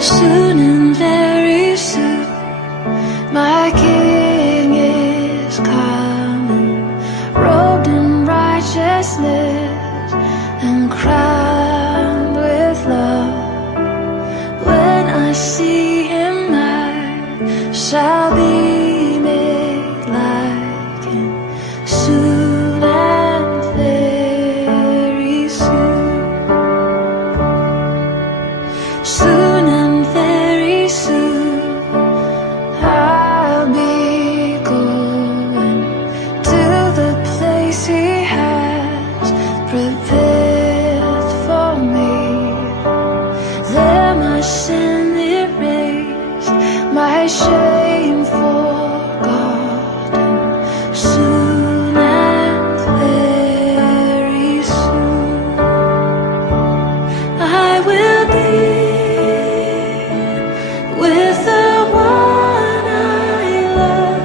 Soon and very soon, my King is coming, robed in righteousness and crowned with love. When I see him, I shall be made like him. Soon and very soon. Soon and very soon, I'll be going to the place he has prepared for me. There my sin erased, my shame forgotten. Soon and very soon, I will be with the one I love.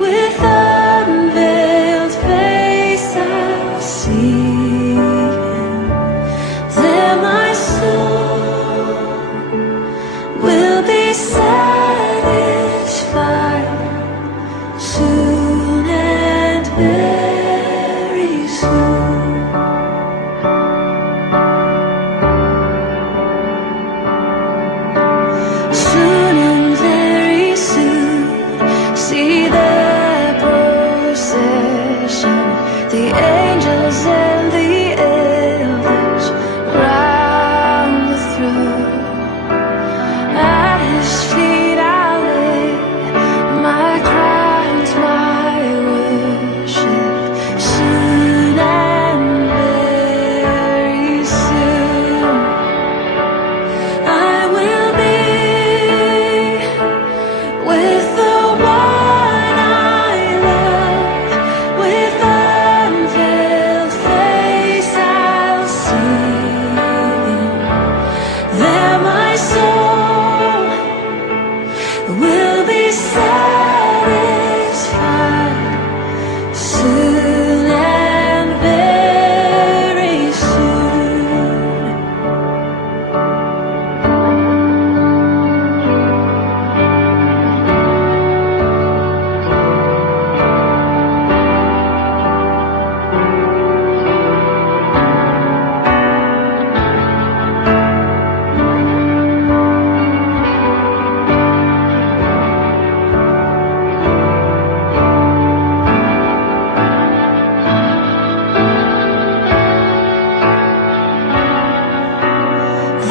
With unveiled face I'll see him. There my soul will be satisfied. Soon and very soon. Soon and very soon, see their procession, the angels and the elders round the throne. At his feet I'll lay my crowns, my worship. Soon and very soon, I will be with the one I love. With unveiled face I'll see him. There my soul will be satisfied. Soon and very soon.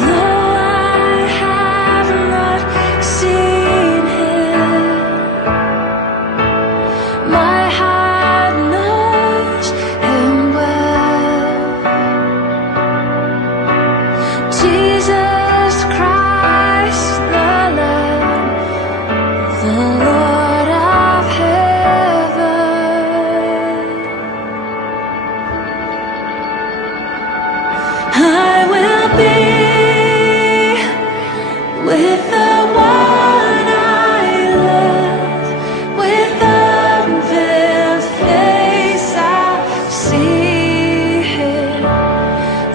Though I have not seen him, my heart knows him well. Jesus Christ, the Lamb, the Lord of heaven. I will be with the one I love. With unveiled face I'll see him.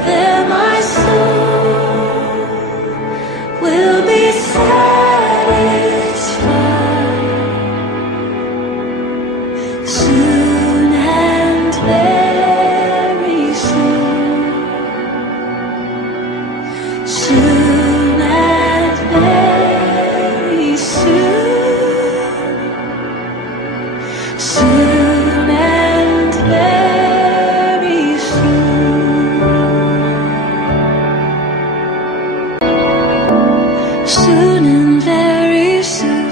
There my soul will be satisfied. Soon and very soon. Soon and very soon. Soon and very soon. Soon and very soon,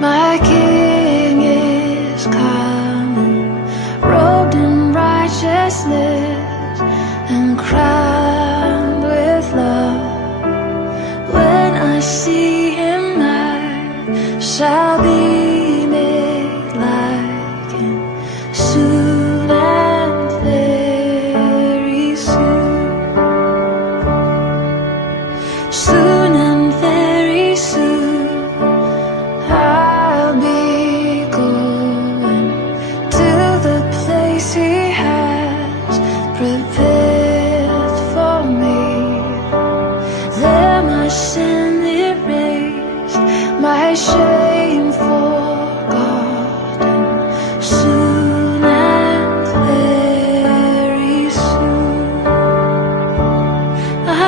my King is coming, robed in righteousness and crowned with love. When I see him, I shall be made like him. Soon and very soon. Soon and very soon, I'll be going to the place he has prepared for me. There my sin I should